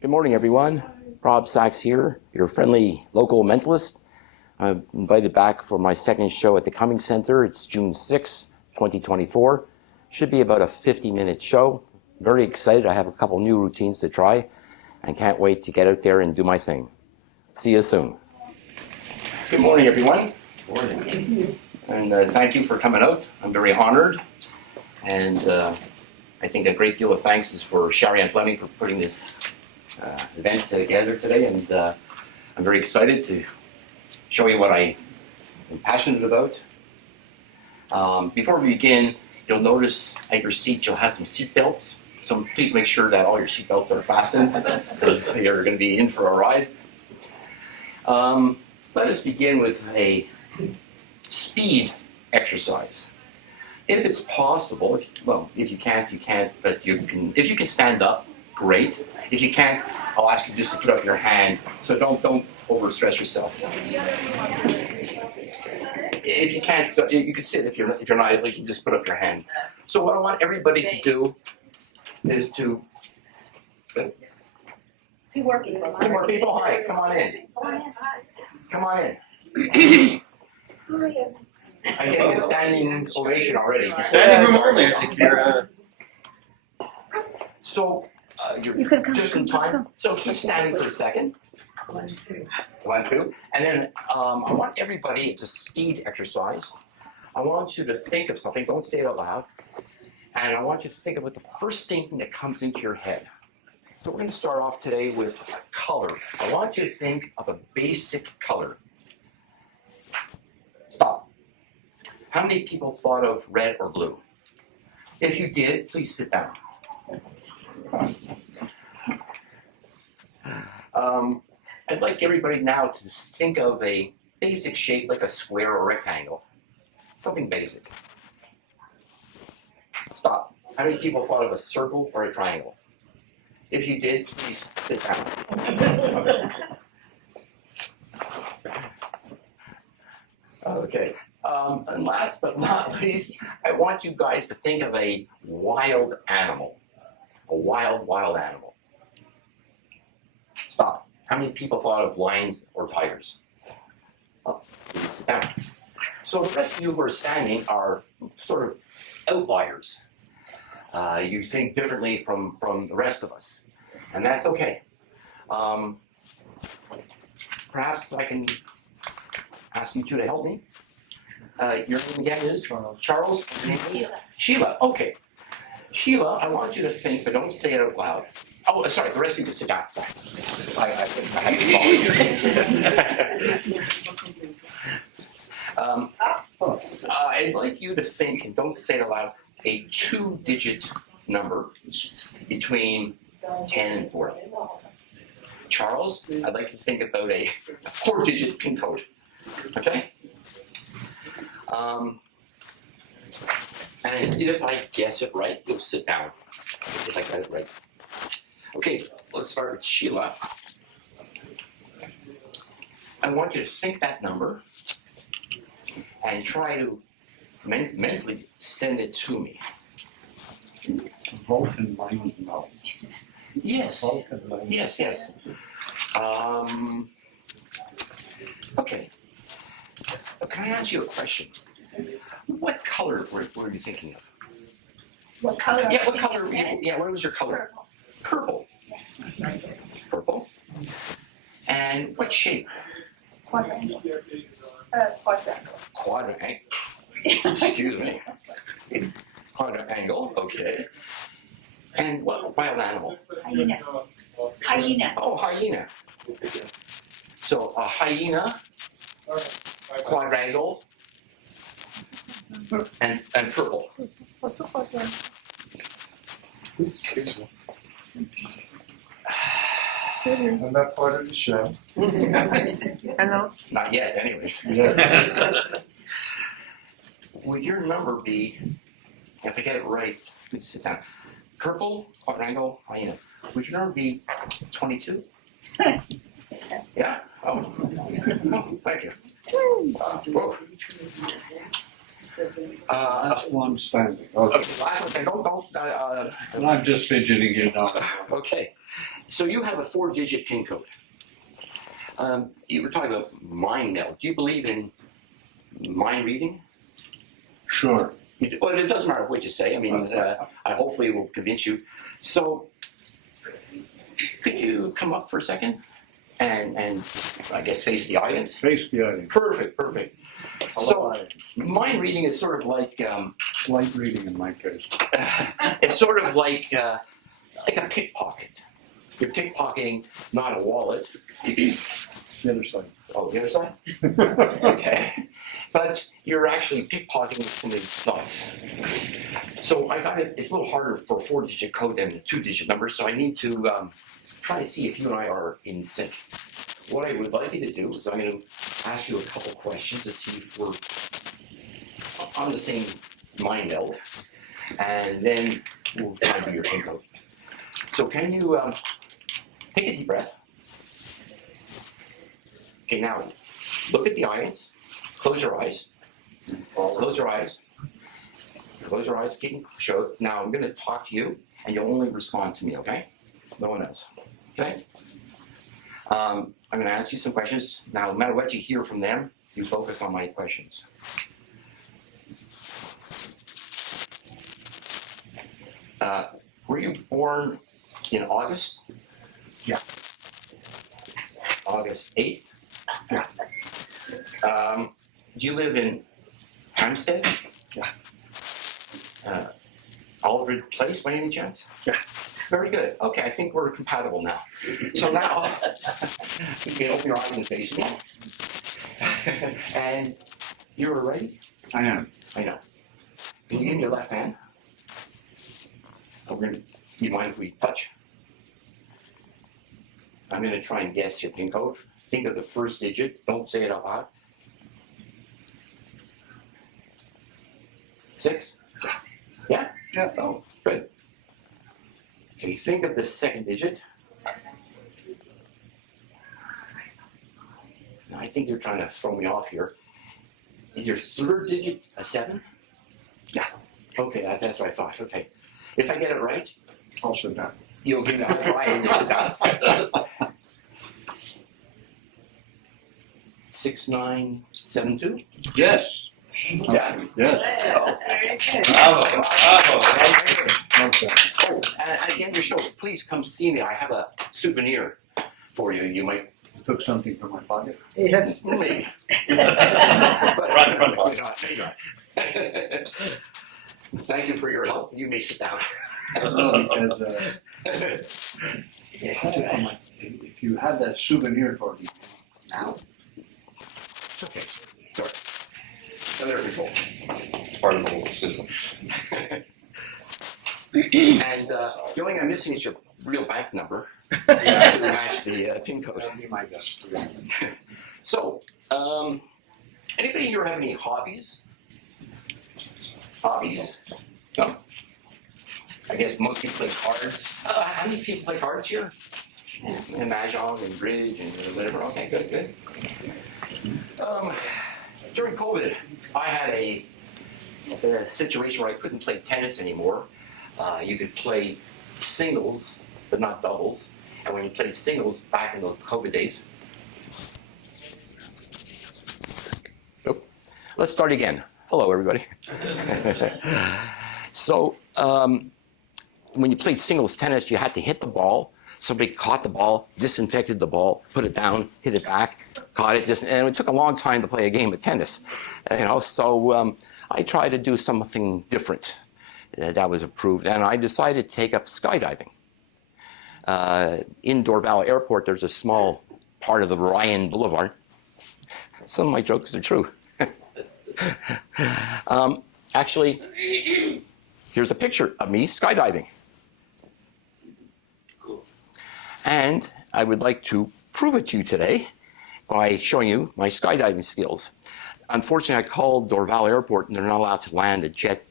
Good morning, everyone. Rob Sachs here, your friendly local mentalist. I'm invited back for my second show at the Cummings Center. It's June 6, 2024. Should be about a 50-minute show. Very excited. I have a couple new routines to try and can't wait to get out there and do my thing. See you soon. Good morning, everyone. Good morning. And thank you for coming out. I'm very honored. And I think a great deal of thanks is for Shari-Ann Fleming for putting this event together today, and I'm very excited to show you what I am passionate about. Before we begin, you'll notice at your seat you'll have some seat belts, so please make sure that all your seat belts are fastened because you're going to be in for a ride. Let us begin with a speed exercise. If it's possible, if you can't, you can't, but you can. If you can stand up, great. If you can't, I'll ask you just to put up your hand. So don't overstress yourself. If you can't, you can sit. If you're not able, you can just put up your hand. So what I want everybody to do is to. Two more people. Two more people. Hi, come on in. Come on in. I'm getting a standing ovation already. Standing room only, I think you're. So. You're just in time. So keep standing for a second. 1, 2. And then I want everybody, it's a speed exercise. I want you to think of something, don't say it out loud. And I want you to think about the first thing that comes into your head. So we're going to start off today with a color. I want you to think of a basic color. Stop. How many people thought of red or blue? If you did, please sit down. I'd like everybody now to think of a basic shape like a square or rectangle. Something basic. Stop. How many people thought of a circle or a triangle? If you did, please sit down. Okay. And last but not least, I want you guys to think of a wild animal. A wild animal. Stop. How many people thought of lions or tigers? Oh, please sit down. So the rest of you who are standing are sort of outliers. You think differently from the rest of us, and that's okay. Perhaps I can ask you two to help me. Your name again is? Charles. Your name is? Sheila. Okay. Sheila, I want you to think, but don't say it out loud. Oh, sorry, the rest of you can sit down. Sorry. I have to I'd like you to think, and don't say it out loud, a 2-digit number between 10 and 40. Charles, I'd like you to think about a 4-digit pin code. Okay? And if I guess it right, you'll sit down. If I got it right. Okay, let's start with Sheila. I want you to think that number and try to mentally send it to me. Vulcan mind knowledge. Yes. Yes. Okay. Can I ask you a question? What color were you thinking of? What color? Yeah, what color? Yeah, what was your color? Purple. Purple. And what shape? Quadrangle. Quadrangle. Quadrangle. Excuse me. Quadrangle. Okay. And what wild animal? Hyena. Hyena. Oh, hyena. So a hyena, quadrangle, and purple. What's the quadrangle? Excuse me. I'm not part of the show. Hello? Not yet, anyways. Yeah. Would your number be, if I get it right, please sit down. Purple, quadrangle, hyena. Would your number be 22? Yeah? Oh, thank you. Whoa. That's one standing. Okay. Okay, last one. Don't. And I'm just fidgeting, you know. Okay. So you have a 4-digit PIN code. You were talking about mind meld. Do you believe in mind reading? Sure. Well, it doesn't matter what you say. I mean, I hopefully it will convince you. So, could you come up for a second and I guess face the audience? Face the audience. Perfect, perfect. Hello, So, audience. mind reading is sort of like It's light reading in my case. it's sort of like a pickpocket. You're pickpocketing not a wallet. The other side. Oh, the other side? Okay. But you're actually pickpocketing somebody's thumbs. So I got it, it's a little harder for a 4-digit code than a 2-digit number, so I need to try to see if you and I are in sync. What I would like you to do is I'm going to ask you a couple questions to see if we're on the same mind meld, and then we'll try to do your PIN code. So can you take a deep breath? Okay, now look at the audience. Close your eyes. Close your eyes. Close your eyes. Keep them shut. Now I'm going to talk to you, and you'll only respond to me. Okay? No one else. Okay? I'm going to ask you some questions. Now, no matter what you hear from them, you focus on my questions. Were you born in August? Yeah. August 8th? Yeah. Do you live in Hampstead? Yeah. Aldred Place, by any chance? Yeah. Very good. Okay, I think we're compatible now. So now, you can open your eyes and face me. And you're ready? I am. I know. Can you give me your left hand? Do you mind if we touch? I'm going to try and guess your PIN code. Think of the first digit. Don't say it out loud. 6? Yeah? Yeah. Oh, good. Okay, think of the second digit. Now, I think you're trying to throw me off here. Is your third digit a 7? Yeah. Okay, that's what I thought. Okay. If I get it right, I'll sit down. you'll give me a high five and just sit down. 6972? Yes. Yeah. Yes. Oh. Bravo, Okay. Oh, and at the end of your show, please come see me. I have a souvenir for you. You might You took something from my pocket. Yes. maybe. Front Maybe not. Thank you for your help. You may sit down. No, because if you had that souvenir for me now, It's okay. Sorry. Under control. part of the whole system. And the only thing I'm missing is your real bank number to match the PIN code. that'll be my guess. So, anybody here have any hobbies? Hobbies? No. I guess most people play cards. How many people play cards here? And mahjong and bridge and whatever. Okay, good. During COVID, I had a situation where I couldn't play tennis anymore. You could play singles, but not doubles. And when you played singles back in the COVID days, let's start again. Hello, everybody. So, when you played singles tennis, you had to hit the ball. Somebody caught the ball, disinfected the ball, put it down, hit it back, caught it, and it took a long time to play a game of tennis. So I tried to do something different that was approved, and I decided to take up skydiving. In Dorval Airport, there's a small part of the Ryan Boulevard. Some of my jokes are true. Actually, here's a picture of me skydiving. Cool. And I would like to prove it to you today by showing you my skydiving skills. Unfortunately, I called Dorval Airport and they're not allowed to land a jet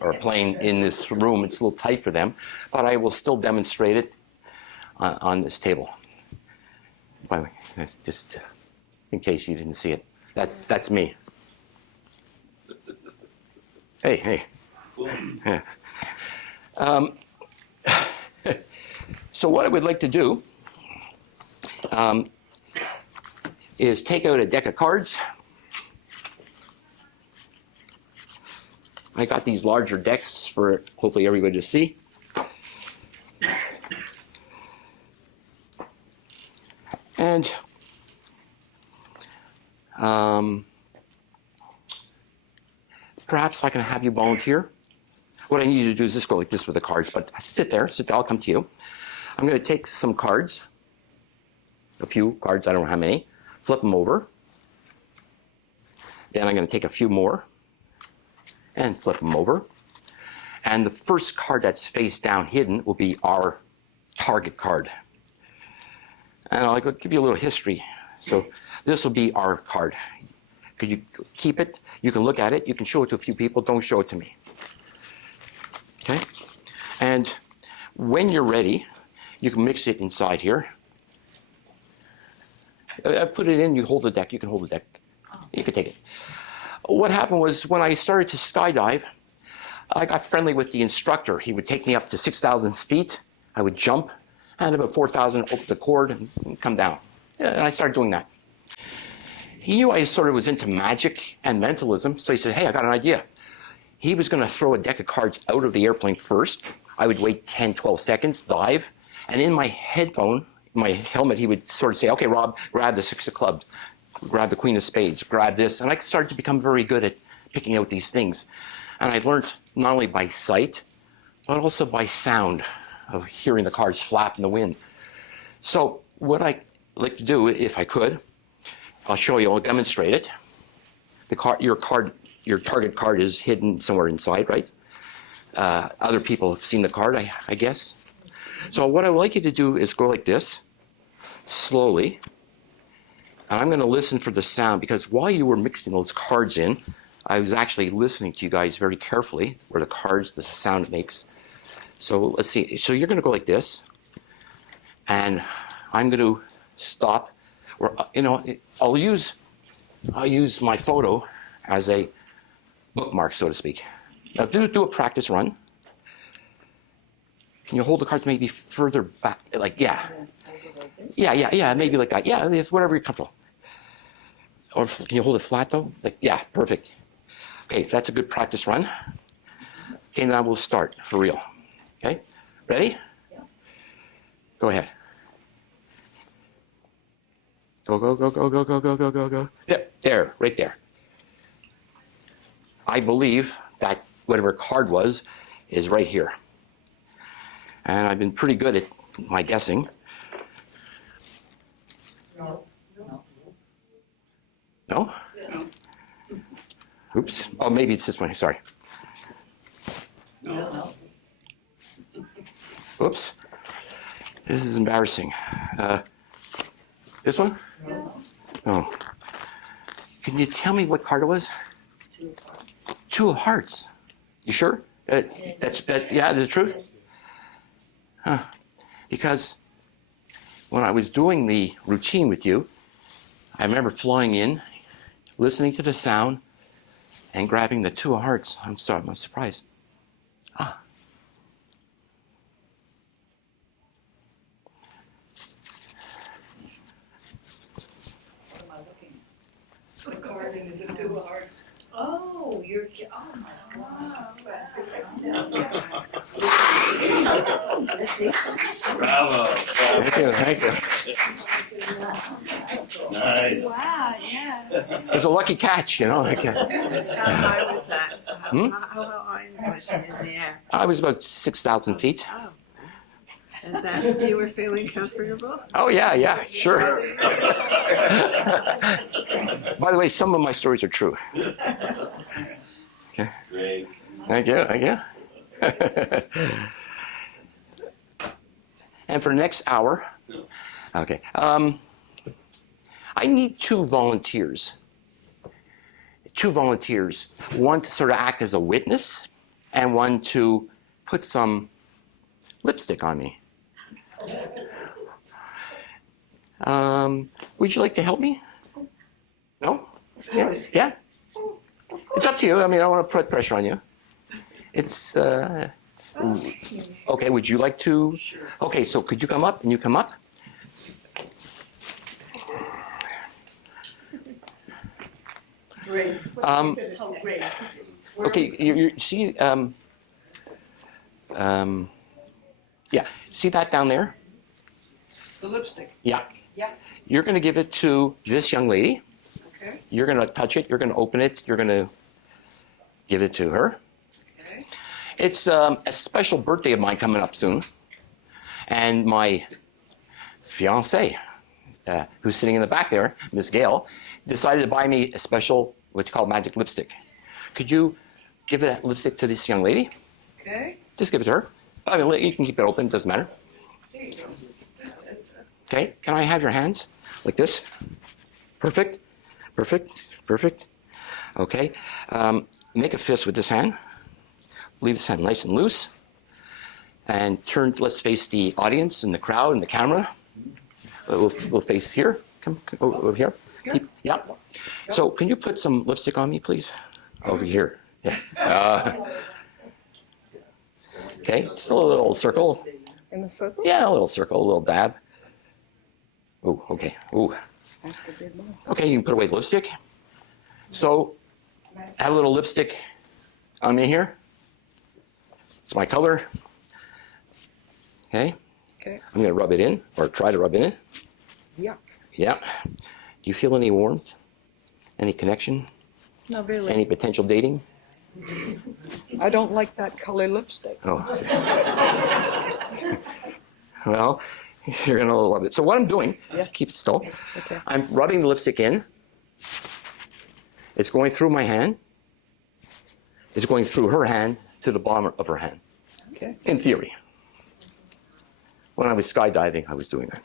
or a plane in this room. It's a little tight for them, but I will still demonstrate it on this table. By the way, that's just in case you didn't see it. That's me. Hey. Cool. So what I would like to do is take out a deck of cards. I got these larger decks for hopefully everybody to see. And perhaps I can have you volunteer. What I need you to do is just go like this with the cards, but sit there, I'll come to you. I'm going to take some cards, a few cards, I don't know how many, flip them over. Then I'm going to take a few more and flip them over. And the first card that's face down hidden will be our target card. And I'll give you a little history. So this will be our card. Could you keep it? You can look at it. You can show it to a few people. Don't show it to me. Okay? And when you're ready, you can mix it inside here. I put it in, you hold the deck. You can hold the deck. You can take it. What happened was when I started to skydive, I got friendly with the instructor. He would take me up to 6,000 feet. I would jump, and about 4,000 over the cord and come down. And I started doing that. He knew I sort of was into magic and mentalism, so he said, hey, I got an idea. He was going to throw a deck of cards out of the airplane first. I would wait 10, 12 seconds, dive, and in my headphone, my helmet, he would sort of say, okay, Rob, grab the 6 of clubs, grab the Queen of Spades, grab this. And I started to become very good at picking out these things. And I learned not only by sight, but also by sound of hearing the cards flap in the wind. So what I like to do, if I could, I'll show you, I'll demonstrate it. Your target card is hidden somewhere inside, right? Other people have seen the card, I guess. So what I would like you to do is go like this, slowly. And I'm going to listen for the sound, because while you were mixing those cards in, I was actually listening to you guys very carefully, where the cards, the sound it makes. So let's see. So you're going to go like this, and I'm going to stop. Or I'll use my photo as a bookmark, so to speak. Now do a practice run. Can you hold the cards maybe further back? Like, yeah, maybe like that. Yeah, whatever you're comfortable. Or can you hold it flat though? Like, yeah, perfect. Okay, that's a good practice run. Okay, now we'll start for real. Okay, ready? Yeah. Go ahead. Go, go, go, go, go, go, go, go, go, go. There, right there. I believe that whatever card was is right here. And I've been pretty good at my guessing. No. No? Oops. Oh, maybe it's this one. Sorry. No. Oops. This is embarrassing. This one? No. Oh. Can you tell me what card it was? 2 of hearts. 2 of hearts. You sure? That's the truth? Huh. Because when I was doing the routine with you, I remember flying in, listening to the sound, and grabbing the 2 of hearts. I'm surprised. Ah. What am I looking The card and it's a 2 of hearts. Oh, oh my God. Bravo. Thank you, thank you. Nice. Wow, yeah. It's a lucky catch, like, How high was that? Hmm? How high was it in the air? I was about 6,000 feet. Oh. And that you were feeling comfortable? Oh, yeah, sure. By the way, some of my stories are true. Okay. Great. Thank you. And for the next hour, okay, I need 2 volunteers. 2 volunteers, one to sort of act as a witness, and one to put some lipstick on me. Would you like to help me? No? Yes? Yeah? It's up to you. I mean, I don't want to put pressure on you. It's, okay, would you like to? Okay, so could you come up? And you come up? Grace. Um, Oh, Grace. Okay, you see, yeah, see that down there? The lipstick. Yeah. Yeah. You're going to give it to this young lady. Okay. You're going to touch it. You're going to open it. You're going to give it to her. Okay. It's a special birthday of mine coming up soon. And my fiancée, who's sitting in the back there, Miss Gail, decided to buy me a special, what you call magic lipstick. Could you give that lipstick to this young lady? Okay. Just give it to her. I mean, you can keep it open. It doesn't matter. There you go. Okay, can I have your hands like this? Perfect, perfect, perfect. Okay, make a fist with this hand. Leave this hand nice and loose. And turn, let's face the audience and the crowd and the camera. We'll face here, come over here. Yeah. So can you put some lipstick on me, please? Over here, yeah. Okay, just a little circle. In the circle? Yeah, a little circle, a little dab. Oh, okay. Ooh. That's a good one. Okay, you can put away the lipstick. So, I have a little lipstick on me here. It's my color. Okay. Okay. I'm going to rub it in, or try to rub it in. Yeah. Yeah. Do you feel any warmth? Any connection? Not really. Any potential dating? I don't like that color lipstick. Oh. Well, you're going to love it. So what I'm doing, Yeah. keep it still. Okay. I'm rubbing the lipstick in. It's going through my hand. It's going through her hand to the bottom of her hand. Okay. In theory. When I was skydiving, I was doing that.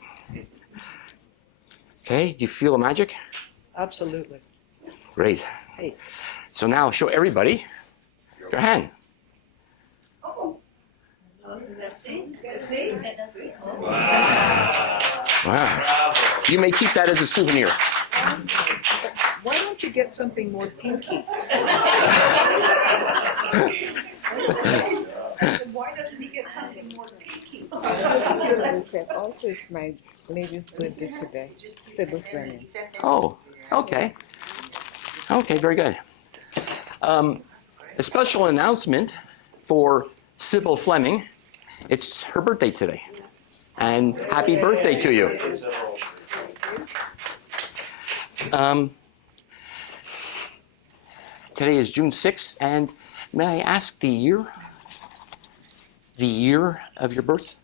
Okay, do you feel the magic? Absolutely. Great. Hey. So now show everybody your hand. Oh. Let's see. Let's see. Wow. You may keep that as a souvenir. Why don't you get something more pinky? Why doesn't he get something more pinky? That also is my lady's birthday today, Sybil Fleming. Oh, okay. Okay, very good. A special announcement for Sybil Fleming. It's her birthday today. And happy birthday to you. Today is June 6th, and may I ask the year? The year of your birth?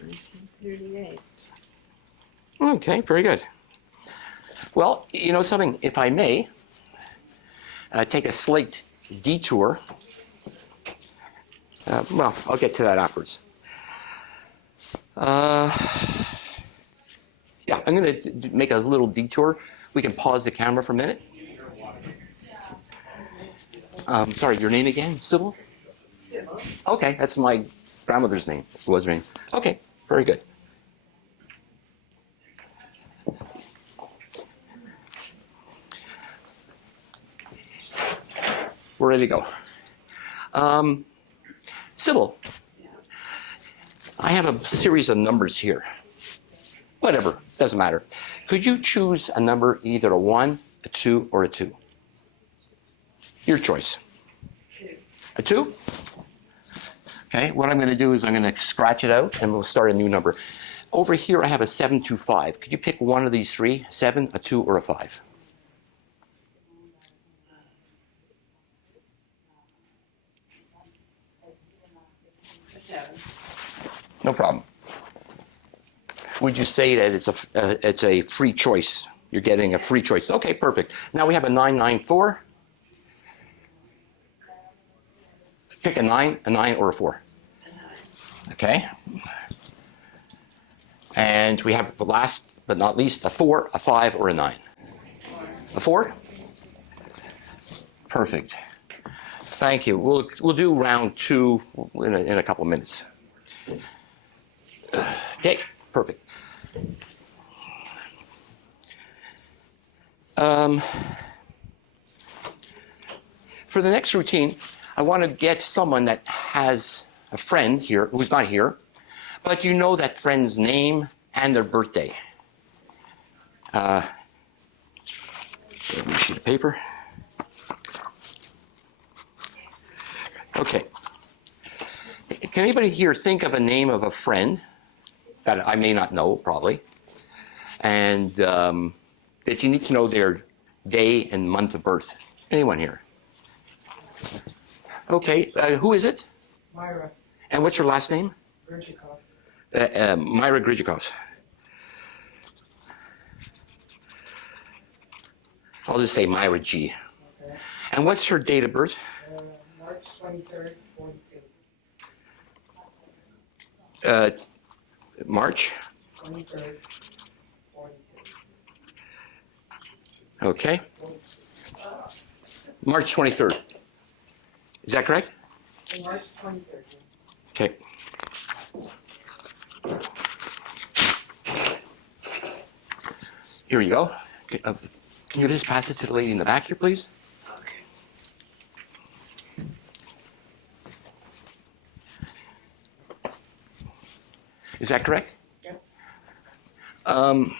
1938. Okay, very good. Well, you know something, if I may, take a slight detour. Well, I'll get to that afterwards. Yeah, I'm going to make a little detour. We can pause the camera for a minute. Sorry, your name again? Sybil? Sybil. Okay, that's my grandmother's name. What was her name? Okay, very good. We're ready to go. Sybil, I have a series of numbers here. Whatever, doesn't matter. Could you choose a number, either a 1, a 2, or a 2? Your choice. A 2? Okay, what I'm going to do is I'm going to scratch it out and we'll start a new number. Over here I have a 7, 2, 5. Could you pick one of these three? 7, a 2, or a 5? A 7. No problem. Would you say that it's a free choice? You're getting a free choice. Okay, perfect. Now we have a 9, 9, 4. Pick a 9, or a 4. Okay. And we have the last but not least a 4, a 5, or a 9. A 4? Perfect. Thank you. We'll do round 2 in a couple of minutes. Okay, perfect. For the next routine, I want to get someone that has a friend here who's not here, but you know that friend's name and their birthday. Give me a sheet of paper. Okay. Can anybody here think of a name of a friend that I may not know, probably, and that you need to know their day and month of birth? Anyone here? Okay. Who is it? Myra And what's your last name? Gurjikov. Myra Grijikov. I'll just say Myra G. Okay. And what's her date of birth? March 23rd, 42. March. 23rd, 42. Okay. March 23rd. Is that correct? March 23rd. Okay. Here you go. Can you just pass it to the lady in the back here, please? Okay. Is that correct? Yep. I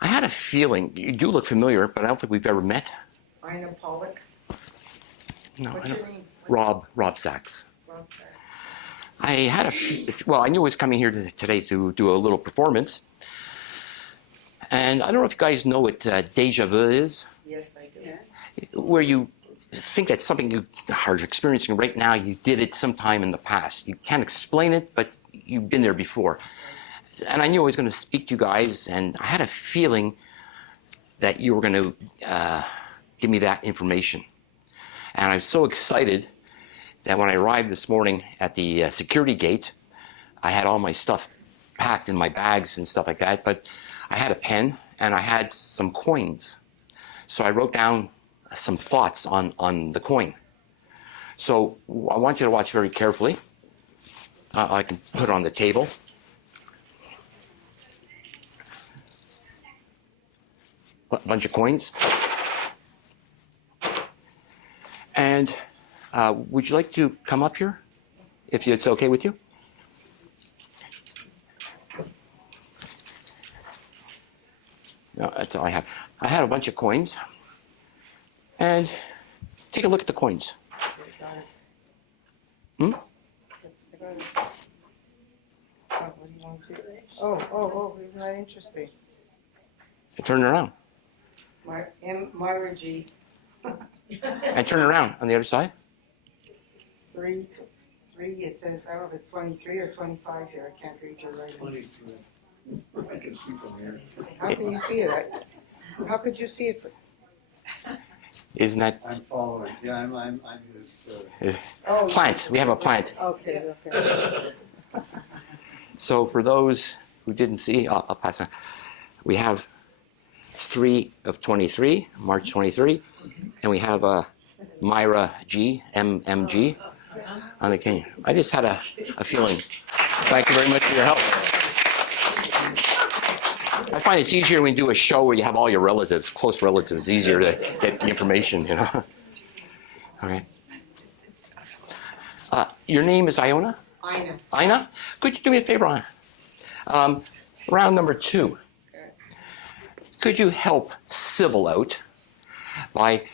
had a feeling, you do look familiar, but I don't think we've ever met. Ina Pollock. No, I What's don't. your name? Rob Sachs. Rob Sachs. I had I knew I was coming here today to do a little performance. And I don't know if you guys know what deja vu is, Yes, I do. Yeah. where you think that something you are experiencing right now, you did it sometime in the past. You can't explain it, but you've been there before. And I knew I was going to speak to you guys, and I had a feeling that you were going to give me that information. And I'm so excited that when I arrived this morning at the security gate, I had all my stuff packed in my bags and stuff like that, but I had a pen and I had some coins. So I wrote down some thoughts on the coin. So I want you to watch very carefully. I can put it on the table. A bunch of coins. And would you like to come up here, if it's okay with you? No, that's all I have. I had a bunch of coins. And take a look at the coins. Got it. Hmm? What do you want to do? Oh, isn't that interesting? Turn around. Myra G. And turn around on the other side. 3, it says, I don't know if it's 23 or 25 here, I can't read your writing. 23. I can see from here. How can you see it? How could you see it? Isn't that I'm following. Yeah, I'm his. Oh, plant? We have a plant. Okay. So for those who didn't see, I'll pass on. We have 3 of 23, March 23, and we have Myra G, MMG on the king. I just had a feeling. Thank you very much for your help. I find it's easier when you do a show where you have all your relatives, close relatives. It's easier to get the information, you know. Okay. Your name is Iona? Ina. Ina? Could you do me a favor, Ina? Round number 2. Could you help Sybil out by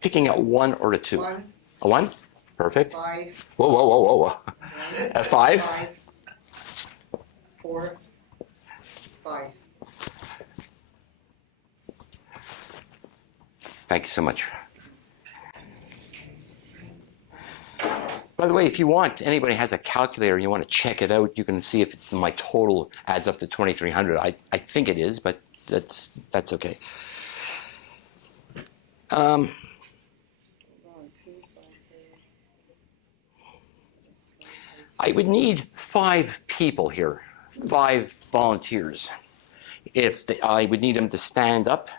picking out 1 or a 2? 1, A 1? Perfect. 5, Whoa. A 5? 5, 4, 5. Thank you so much. By the way, if you want, anybody has a calculator, you want to check it out, you can see if my total adds up to 2,300. I think it is, but that's okay. I would need 5 people here, 5 volunteers. I would need them to stand up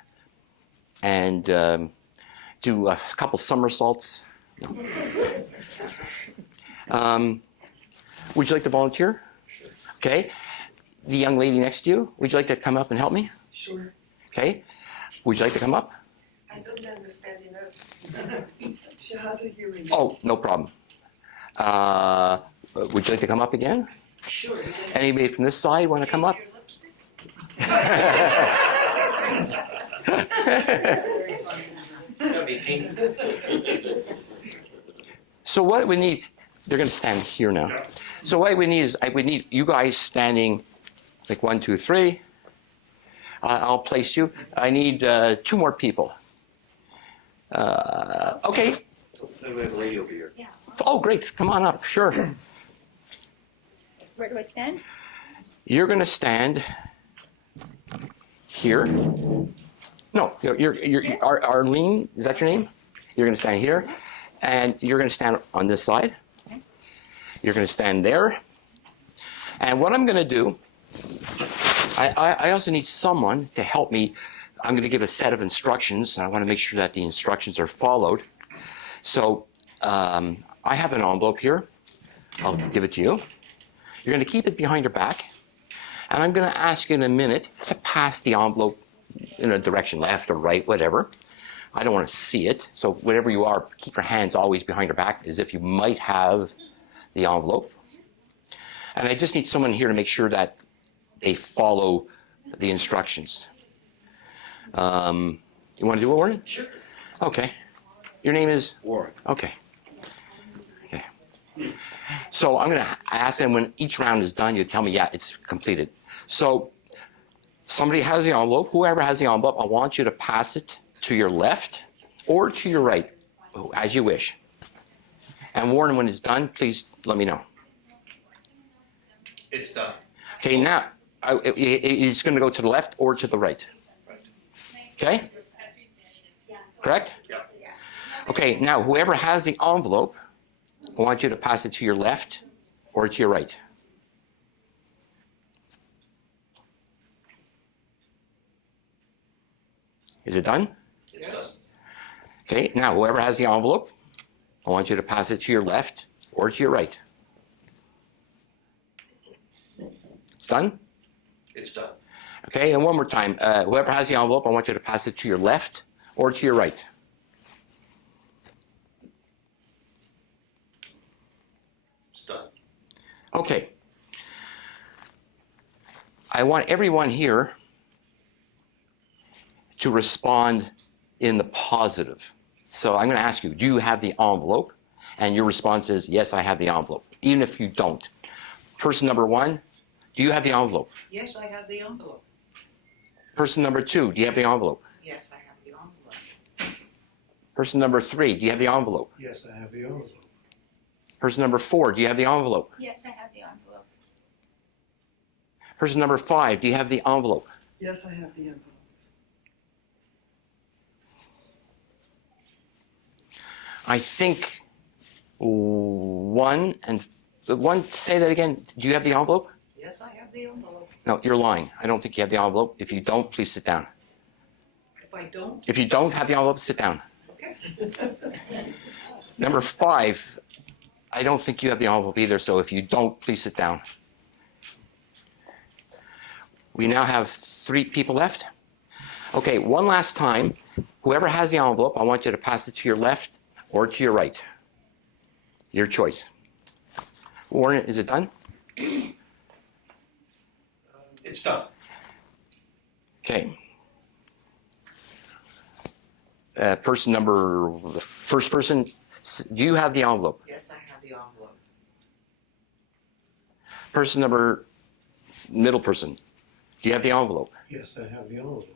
and do a couple somersaults. Would you like to volunteer? Sure. Okay. The young lady next to you, would you like to come up and help me? Sure. Okay. Would you like to come up? I don't understand enough. She has a hearing. Oh, no problem. Would you like to come up again? Sure. Anybody from this side want to come up? It's gonna be pink. So what we need, they're going to stand here now. So what we need is, we need you guys standing like 1, 2, 3. I'll place you. I need 2 more people. Okay. Then we have a lady over here. Oh, great. Come on up. Sure. Where do I stand? You're going to stand here. No, Arlene, is that your name? You're going to stand here. And you're going to stand on this side. Okay. You're going to stand there. And what I'm going to do, I also need someone to help me. I'm going to give a set of instructions, and I want to make sure that the instructions are followed. So I have an envelope here. I'll give it to you. You're going to keep it behind your back. And I'm going to ask you in a minute to pass the envelope in a direction, left or right, whatever. I don't want to see it. So whatever you are, keep your hands always behind your back as if you might have the envelope. And I just need someone here to make sure that they follow the instructions. You want to do it, Warren? Sure. Okay. Your name is? Warren. Okay. Okay. So I'm going to ask them when each round is done, you tell me, yeah, it's completed. So somebody has the envelope. Whoever has the envelope, I want you to pass it to your left or to your right, as you wish. And Warren, when it's done, please let me know. It's done. Okay, now, it's going to go to the left or to the right. Okay? Correct? Yeah. Okay, now, whoever has the envelope, I want you to pass it to your left or to your right. Is it done? It's done. Okay, now, whoever has the envelope, I want you to pass it to your left or to your right. It's done? It's done. Okay, and one more time. Whoever has the envelope, I want you to pass it to your left or to your right. It's done. Okay. I want everyone here to respond in the positive. So I'm going to ask you, do you have the envelope? And your response is, yes, I have the envelope, even if you don't. Person number 1, do you have the envelope? Yes, I have the envelope. Person number 2, do you have the envelope? Yes, I have the envelope. Person number 3, do you have the envelope? Yes, I have the envelope. Person number 4, do you have the envelope? Yes, I have the envelope. Person number 5, do you have the envelope? Yes, I have the envelope. I think 1 and 1, say that again. Do you have the envelope? Yes, I have the envelope. No, you're lying. I don't think you have the envelope. If you don't, please sit down. If I don't, If you don't have the envelope, sit down. okay. Number 5, I don't think you have the envelope either, so if you don't, please sit down. We now have 3 people left. Okay, one last time. Whoever has the envelope, I want you to pass it to your left or to your right. Your choice. Warren, is it done? It's done. Okay. Person number, the first person, do you have the envelope? Yes, I have the envelope. Person number, middle person, do you have the envelope? Yes, I have the envelope.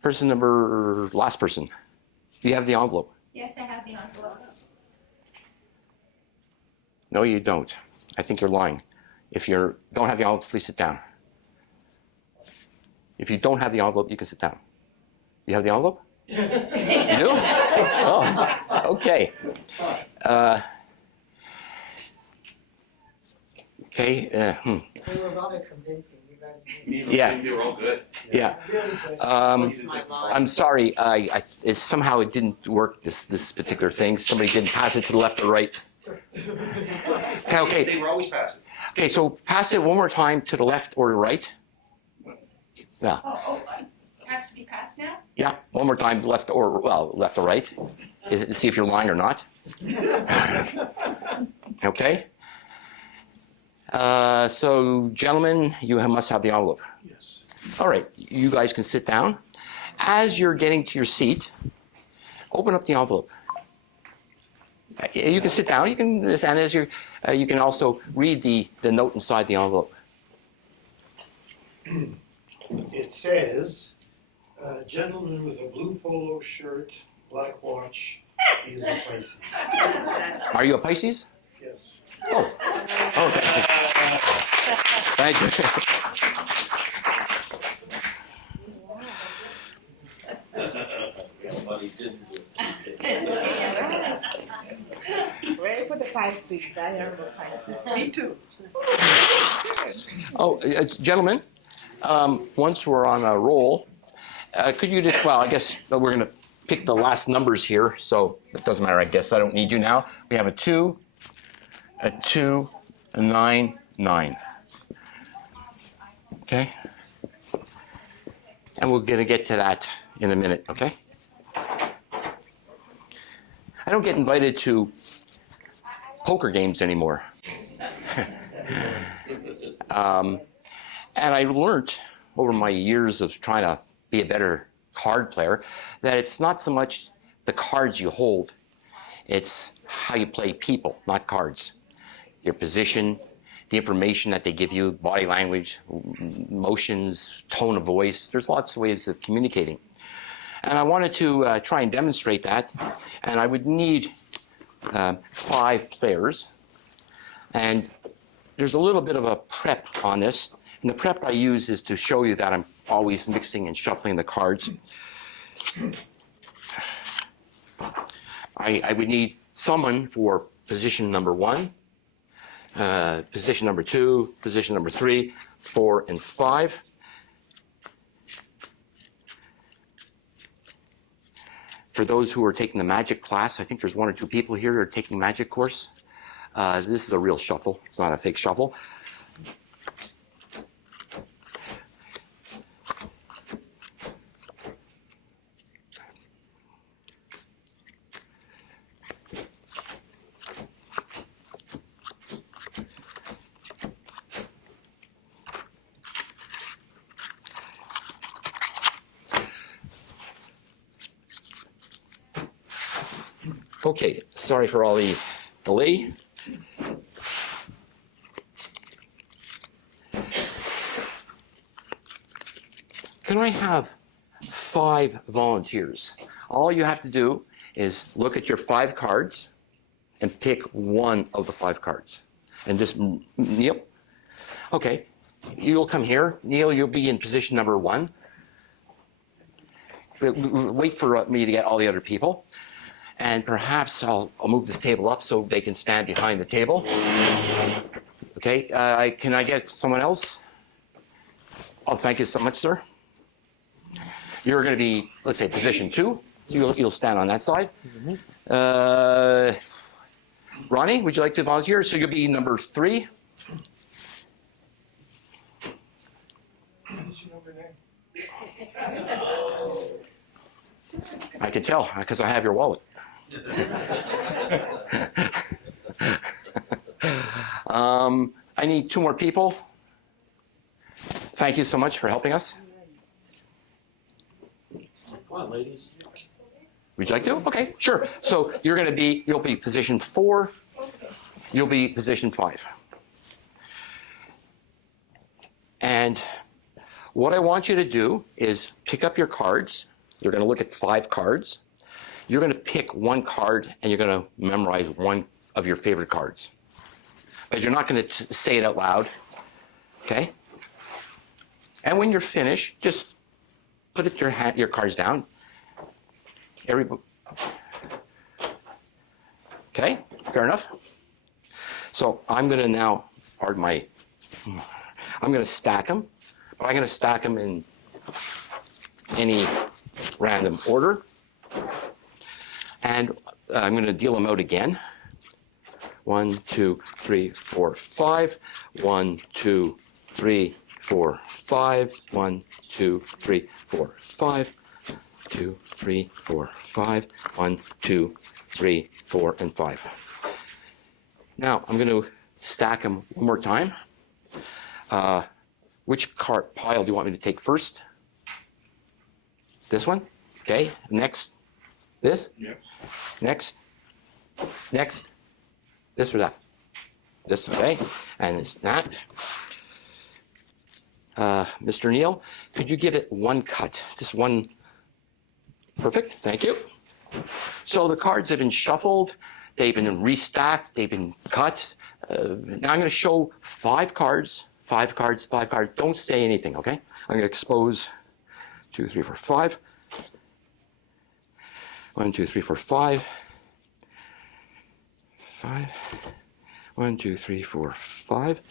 Person number, last person, do you have the envelope? Yes, I have the envelope. No, you don't. I think you're lying. If you don't have the envelope, please sit down. If you don't have the envelope, you can sit down. You have the envelope? You do? Oh, okay. Okay. They were rather convincing, you gotta admit. Yeah. They were all good. Yeah. Really good. Um, My line. I'm sorry. Somehow it didn't work. This particular thing. Somebody didn't pass it to the left or right. Okay. They were always passive. Okay. So pass it one more time to the left or the right. Yeah. It has to be passed now? Yeah. One more time, left or right. See if you're lying or not. Okay. So, gentlemen, you must have the envelope. Yes. All right. You guys can sit down. As you're getting to your seat, open up the envelope. You can sit down. You can, and as you can also read the note inside the envelope. It says, gentleman with a blue polo shirt, black watch, is a Pisces. That's Are you a Pisces? Yes. Oh, okay. Thank you. Nobody didn't do it. Ready for the Pisces, I am a Pisces. me too. Oh, gentlemen, once we're on a roll, could you just, well, I guess we're going to pick the last numbers here, so it doesn't matter, I guess. I don't need you now. We have a 2, a 9, 9. Okay? And we're going to get to that in a minute, okay? I don't get invited to poker games anymore. And I learned over my years of trying to be a better card player that it's not so much the cards you hold, it's how you play people, not cards. Your position, the information that they give you, body language, motions, tone of voice. There's lots of ways of communicating. And I wanted to try and demonstrate that. And I would need 5 players. And there's a little bit of a prep on this. And the prep I use is to show you that I'm always mixing and shuffling the cards. I would need someone for position number 1, position number 2, position number 3, 4, and 5. For those who are taking the magic class, I think there's 1 or 2 people here who are taking magic course. This is a real shuffle. It's not a fake shuffle. Okay, sorry for all the delay. Can I have 5 volunteers? All you have to do is look at your 5 cards and pick one of the 5 cards. And just, Neil? Okay, you'll come here. Neil, you'll be in position number 1. Wait for me to get all the other people. And perhaps I'll move this table up so they can stand behind the table. Okay, can I get someone else? Oh, thank you so much, sir. You're going to be, let's say, position 2. You'll stand on that side. Ronnie, would you like to volunteer? So you'll be number 3. I can tell because I have your wallet. I need 2 more people. Thank you so much for helping us. Come on, ladies. Would you like to? Okay, sure. So you'll be position 4. You'll be position 5. And what I want you to do is pick up your cards. You're going to look at 5 cards. You're going to pick 1 card and you're going to memorize 1 of your favorite cards. But you're not going to say it out loud. Okay? And when you're finished, just put your cards down. Okay? Fair enough? So I'm going to now, I'm going to stack them. But I'm going to stack them in any random order. And I'm going to deal them out again. 1, 2, 3, 4, 5. 1, 2, 3, 4, 5. 1, 2, 3, 4, 5. 2, 3, 4, 5. 1, 2, 3, 4, and 5. Now I'm going to stack them one more time. Which card pile do you want me to take first? This one? Okay. Next. This? Yep. Next. Next. This or that? This, okay. And it's not. Mr. Neal, could you give it one cut? Just one. Perfect. Thank you. So the cards have been shuffled. They've been restacked. They've been cut. Now I'm going to show 5 cards. 5 cards, 5 cards. Don't say anything, okay? I'm going to expose 2, 3, 4, 5. 1, 2, 3, 4, 5. 5. 1, 2, 3, 4, 5.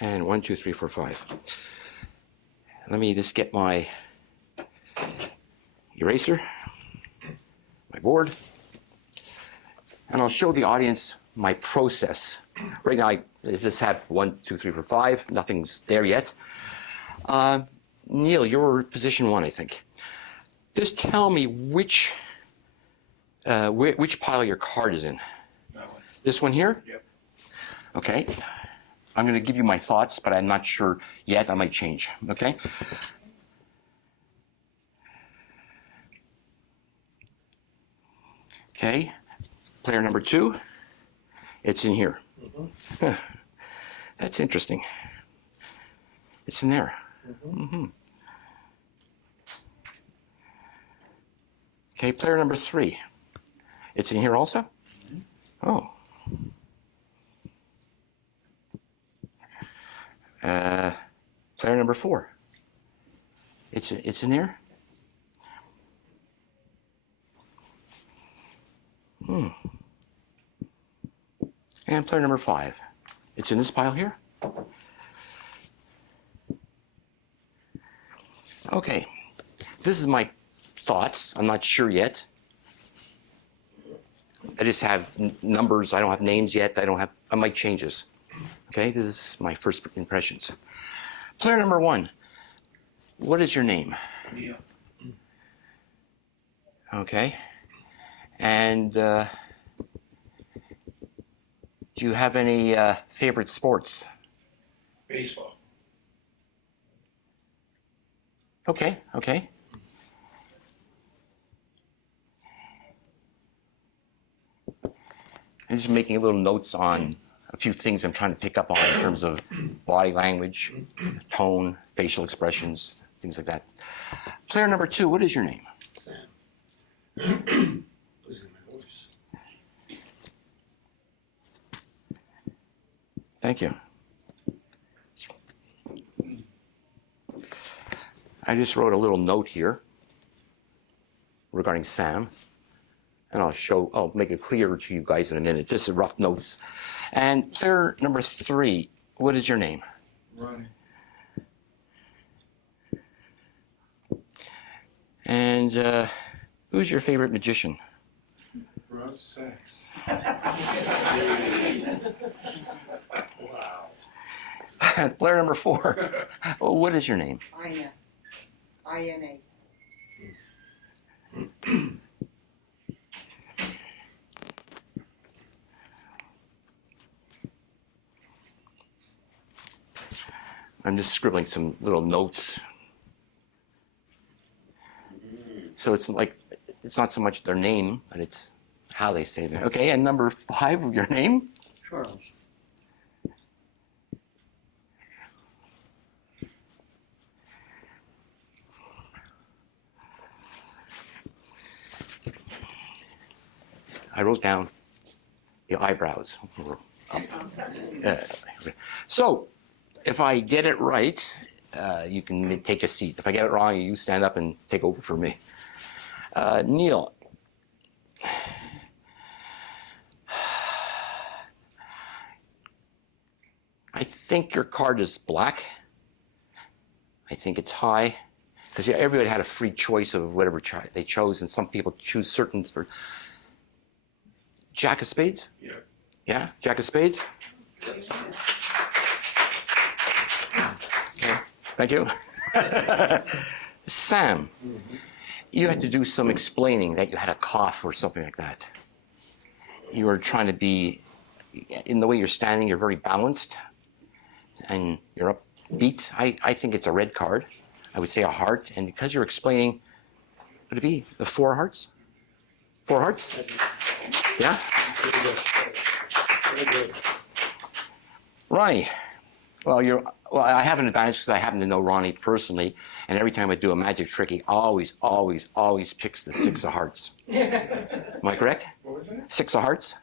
And 1, 2, 3, 4, 5. Let me just get my eraser, my board, and I'll show the audience my process. Right now, I just have 1, 2, 3, 4, 5. Nothing's there yet. Neil, you're position 1, I think. Just tell me which pile your card is in. That one. This one here? Yep. Okay. I'm going to give you my thoughts, but I'm not sure yet. I might change. Okay? Okay. Player number 2. It's in here. Huh. That's interesting. It's in there. Okay, player number 3. It's in here also? Oh. Player number 4. It's in there? And player number 5. It's in this pile here? Okay. This is my thoughts. I'm not sure yet. I just have numbers. I don't have names yet. I might change this. Okay, this is my first impressions. Player number 1. What is your name? Neil. Okay. And do you have any favorite sports? Baseball. Okay, okay. I'm just making little notes on a few things I'm trying to pick up on in terms of body language, tone, facial expressions, things like that. Player number 2, what is your name? Sam. Losing my voice. Thank you. I just wrote a little note here regarding Sam, and I'll make it clearer to you guys in a minute. Just rough notes. And player number 3, what is your name? Ronnie. And who's your favorite magician? Rob Sachs. Wow. Player number 4, what is your name? Ina. INA. I'm just scribbling some little notes. So it's not so much their name, but it's how they say it. Okay, and number 5 of your name? Charles. I wrote down the eyebrows. So, if I get it right, you can take a seat. If I get it wrong, you stand up and take over for me. Neil. I think your card is black. I think it's high. Because everybody had a free choice of whatever they chose, and some people choose certain for... Jack of spades? Yeah. Yeah? Jack of spades? Okay, thank you. Sam, you had to do some explaining that you had a cough or something like that. You were trying to be, in the way you're standing, you're very balanced, and you're upbeat. I think it's a red card. I would say a heart, and because you're explaining, would it be the 4 hearts? 4 hearts? Yeah? Very good. Very good. Ronnie. Well, I have an advantage because I happen to know Ronnie personally, and every time I do a magic trick, he always picks the 6 of hearts. Am I correct? What was it? 6 of hearts?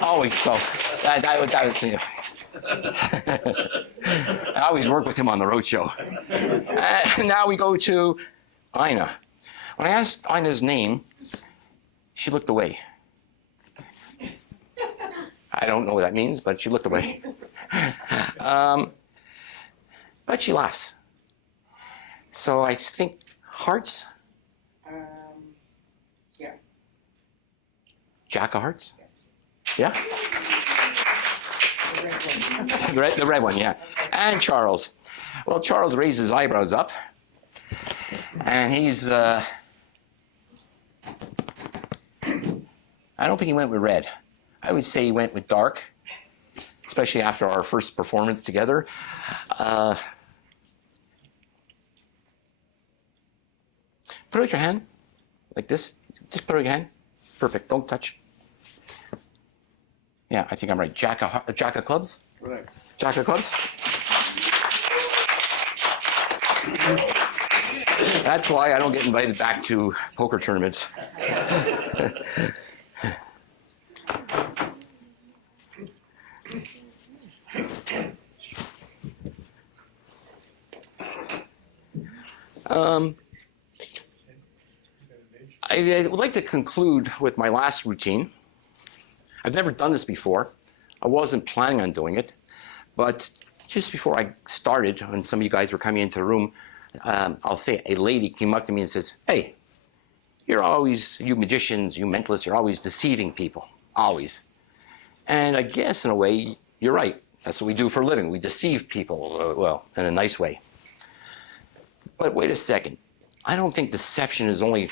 Always. So that was, you know. I always work with him on the road show. Now we go to Ina. When I asked Ina's name, she looked away. I don't know what that means, but she looked away. But she laughs. So I think hearts? Yeah. Jack of hearts? Yes. Yeah? The red one. The red one, yeah. And Charles. Well, Charles raised his eyebrows up. And he's, I don't think he went with red. I would say he went with dark, especially after our first performance together. Put out your hand, like this. Just put out your hand. Perfect, don't touch. Yeah, I think I'm right. Jack of clubs? Right. Jack of clubs? That's why I don't get invited back to poker tournaments. I would like to conclude with my last routine. I've never done this before. I wasn't planning on doing it, but just before I started, when some of you guys were coming into the room, I'll say a lady came up to me and says, "Hey, you're always, you magicians, you mentalists, you're always deceiving people, always." And I guess in a way, you're right. That's what we do for a living. We deceive people, well, in a nice way. But wait a second. I don't think deception is only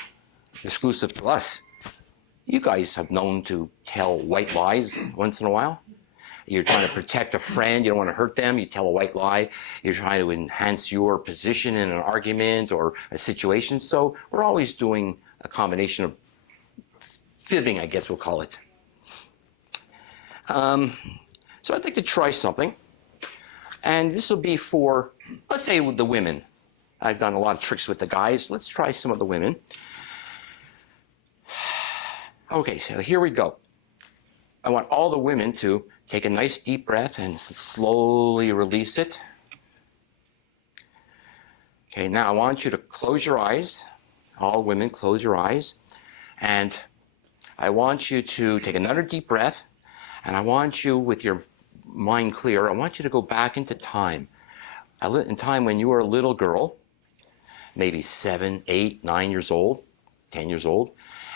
exclusive to us. You guys have known to tell white lies once in a while. You're trying to protect a friend. You don't want to hurt them. You tell a white lie. You're trying to enhance your position in an argument or a situation. So we're always doing a combination of fibbing, I guess we'll call it. So I'd like to try something. And this will be for, let's say, with the women. I've done a lot of tricks with the guys. Let's try some of the women. Okay, so here we go. I want all the women to take a nice deep breath and slowly release it. Okay, now I want you to close your eyes. All women, close your eyes. And I want you to take another deep breath. And I want you, with your mind clear, I want you to go back into time. In time when you were a little girl, maybe 7, 8, 9 years old, 10 years old,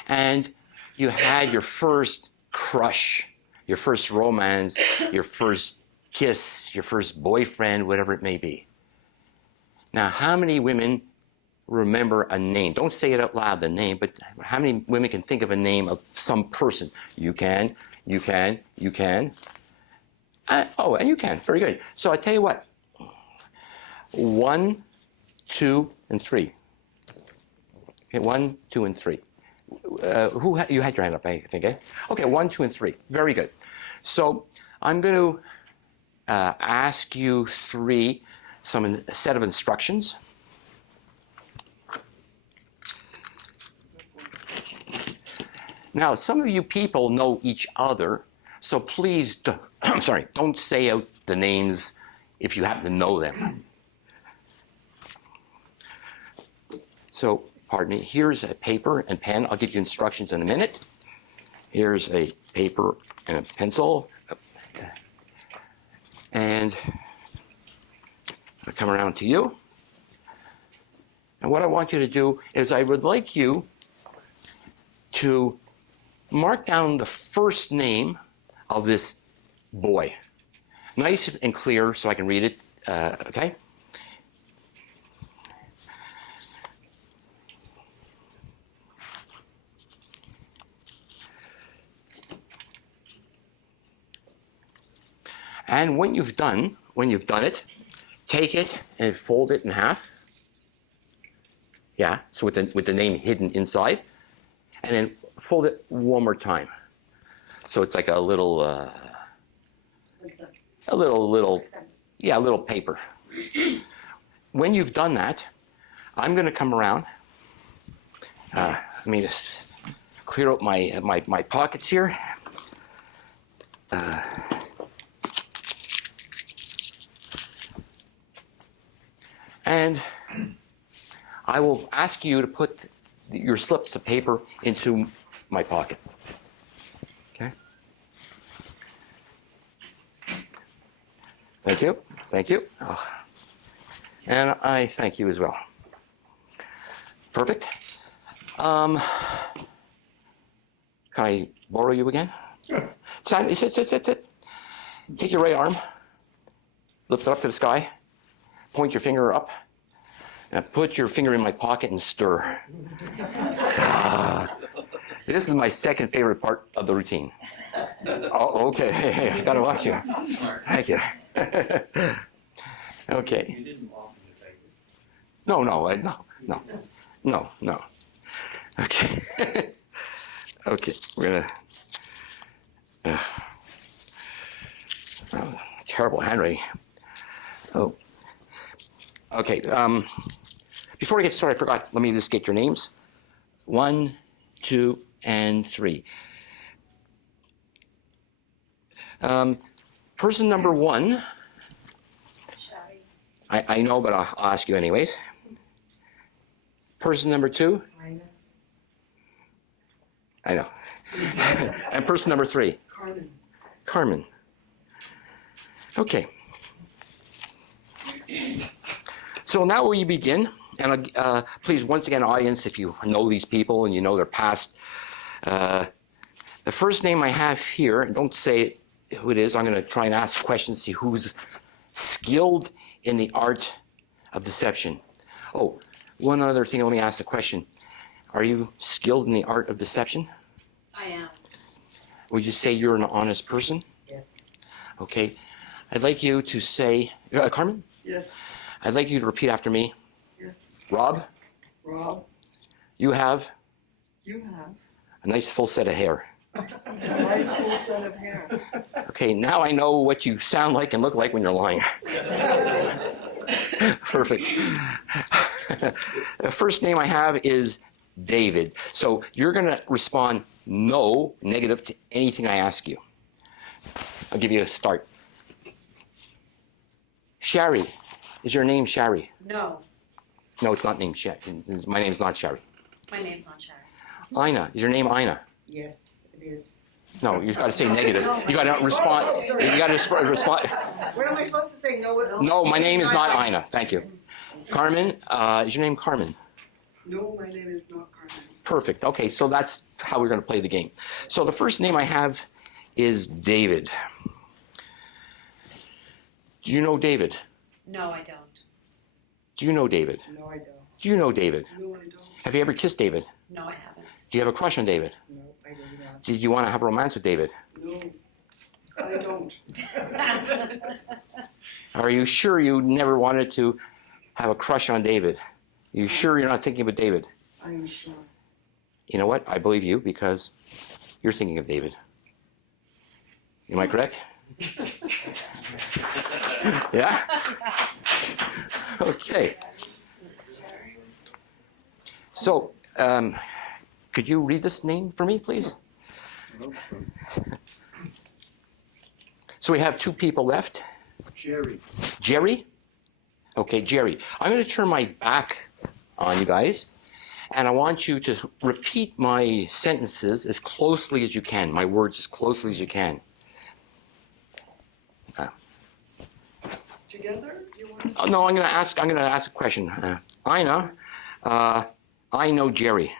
and you had your first crush, your first romance, your first kiss, your first boyfriend, whatever it may be. Now, how many women remember a name? Don't say it out loud, the name, but how many women can think of a name of some person? You can, you can, you can. Oh, and you can. Very good. So I tell you what. 1, 2, and 3. Okay, 1, 2, and 3. You had your hand up, I think, eh? Okay, 1, 2, and 3. Very good. So I'm going to ask you a set of instructions. Now, some of you people know each other, so please, don't say out the names if you happen to know them. So, pardon me, here's a paper and pen. I'll give you instructions in a minute. Here's a paper and a pencil. And I'll come around to you. And what I want you to do is I would like you to mark down the first name of this boy. Nice and clear so I can read it, okay? And when you've done it, take it and fold it in half. Yeah, so with the name hidden inside. And then fold it one more time. So it's like a little paper. When you've done that, I'm going to come around. Let me just clear out my pockets here. And I will ask you to put your slips of paper into my pocket. Okay? Thank you. Thank you. Oh. And I thank you as well. Perfect. Can I borrow you again? Sure. Sit. Take your right arm, lift it up to the sky, point your finger up, and put your finger in my pocket and stir. This is my second favorite part of the routine. Oh, okay. Hey, I gotta watch you. Thank you. Okay. You didn't offer to take it. No. Okay. Okay, we're gonna. Terrible handwriting. Oh. Okay. Before we get started, I forgot. Let me just get your names. 1, 2, and 3. Person number 1. I know, but I'll ask you anyways. Person number 2. I know. And person number 3. Carmen. Okay. So now we begin. And please, once again, audience, if you know these people and you know their past, the first name I have here, and don't say who it is, I'm going to try and ask questions, see who's skilled in the art of deception. Oh, one other thing, let me ask the question. Are you skilled in the art of deception? I am. Would you say you're an honest person? Yes. Okay. I'd like you to say, Carmen? Yes. I'd like you to repeat after me. Yes. Rob, Rob, you have you have a nice full set of hair. a nice full set of hair. Okay, now I know what you sound like and look like when you're lying. Perfect. The first name I have is David. So you're going to respond no, negative to anything I ask you. I'll give you a start. Shari. Is your name Shari? No, No, it's not named Shari. My name's not Shari. my name's not Sharon. Ina. Is your name Ina? Yes, it is. No, you've got to say negative. You got to respond. You got to respond. What am I supposed to say? No, what? No, my name is not Ina. Thank you. Carmen, is your name Carmen? No, my name is not Carmen. Perfect. Okay, so that's how we're going to play the game. So the first name I have is David. Do you know David? No, I don't. Do you know David? No, I don't. Do you know David? No, I don't. Have you ever kissed David? No, I haven't. Do you have a crush on David? No, I do not. Did you want to have a romance with David? No, I don't. Are you sure you never wanted to have a crush on David? You sure you're not thinking about David? I am sure. You know what? I believe you because you're thinking of David. Am I correct? Yeah? Okay. So, could you read this name for me, please? So we have 2 people left. Jerry. Jerry? Okay, Jerry. I'm going to turn my back on you guys, and I want you to repeat my sentences as closely as you can, my words as closely as you can. Together? You want to No, I'm going to ask a question. Ina, I know Jerry.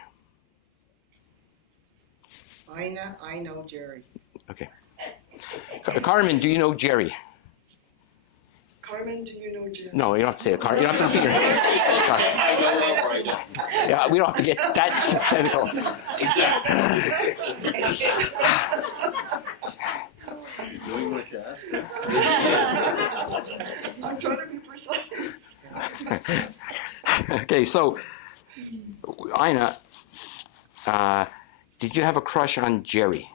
Ina, I know Jerry. Okay. Carmen, do you know Jerry? Carmen, do you know Jerry? No, you don't have to say it. You don't have to repeat it. I know that right now. Yeah, we don't have to get that technical. Exactly. You're doing what you asked her. I'm trying to be precise. Okay, so Ina, did you have a crush on Jerry?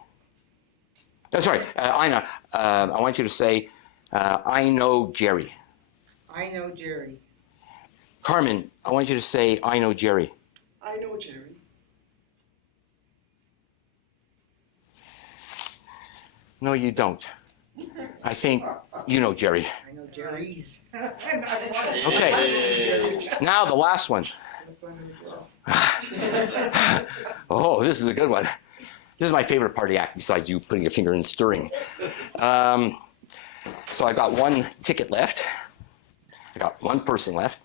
Oh, sorry, Ina, I want you to say, I know Jerry. I know Jerry. Carmen, I want you to say, I know Jerry. I know Jerry. No, you don't. I think you know Jerry. I know Jerry's. Okay, now the last one. Oh, this is a good one. This is my favorite part of the act, besides you putting your finger and stirring. So I've got one ticket left. I got one person left.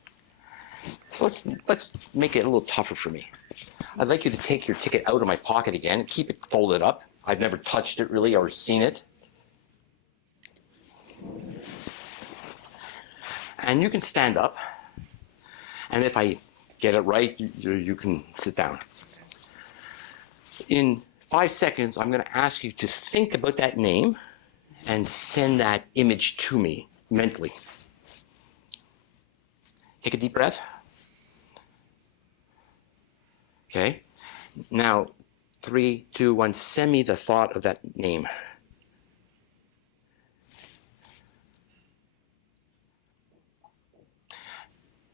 So let's make it a little tougher for me. I'd like you to take your ticket out of my pocket again, keep it folded up. I've never touched it really or seen it. And you can stand up. And if I get it right, you can sit down. In 5 seconds, I'm going to ask you to think about that name and send that image to me mentally. Take a deep breath. Okay. Now, 3, 2, 1, send me the thought of that name.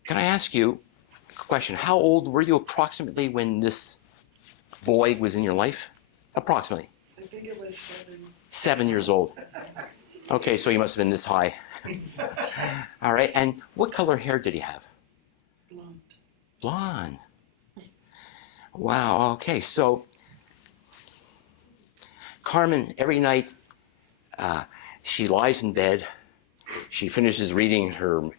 Can I ask you a question? How old were you approximately when this boy was in your life? Approximately. I think it was 7. 7 years old. Okay, so he must have been this high. All right, and what color hair did he have? Blonde. Blonde. Wow, okay, so Carmen, every night she lies in bed, she finishes reading her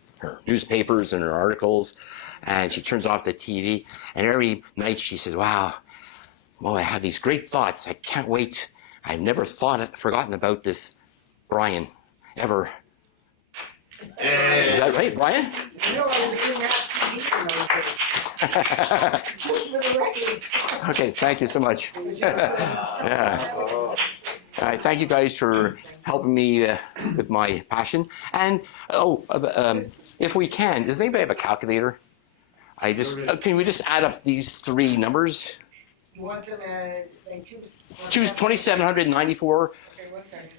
newspapers and her articles, and she turns off the TV, and every night she says, wow, well, I have these great thoughts. I can't wait. I've never forgotten about this Brian, ever. Is that right, Brian? You know, I didn't have TV in those days. Just for the record. Okay, thank you so much. Yeah. All right, thank you guys for helping me with my passion. And, if we can, does anybody have a calculator? Can we just add up these 3 numbers? You want them at Choose 2,794. Okay, 1 second.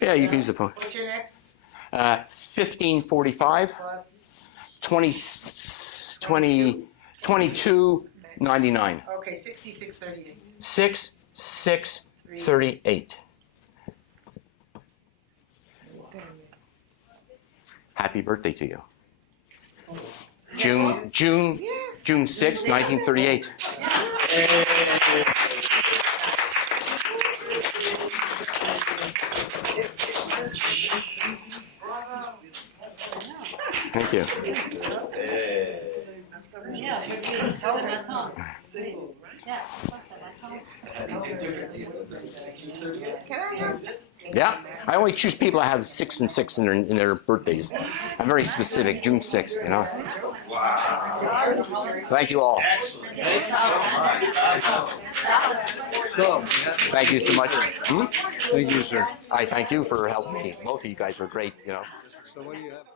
Yeah, you can use the phone. What's your next? 1545, Plus, 22.99. okay, 6638. 6638. Happy birthday to you. June 6, 1938. Thank you. Yeah, I only choose people that have 6 and 6 in their birthdays. I'm very specific. June 6th, you know. Thank you all. Excellent. Thank you so much. Thank you so much. Thank you, sir. I thank you for helping me. Both of you guys were great, you know. So what do you have?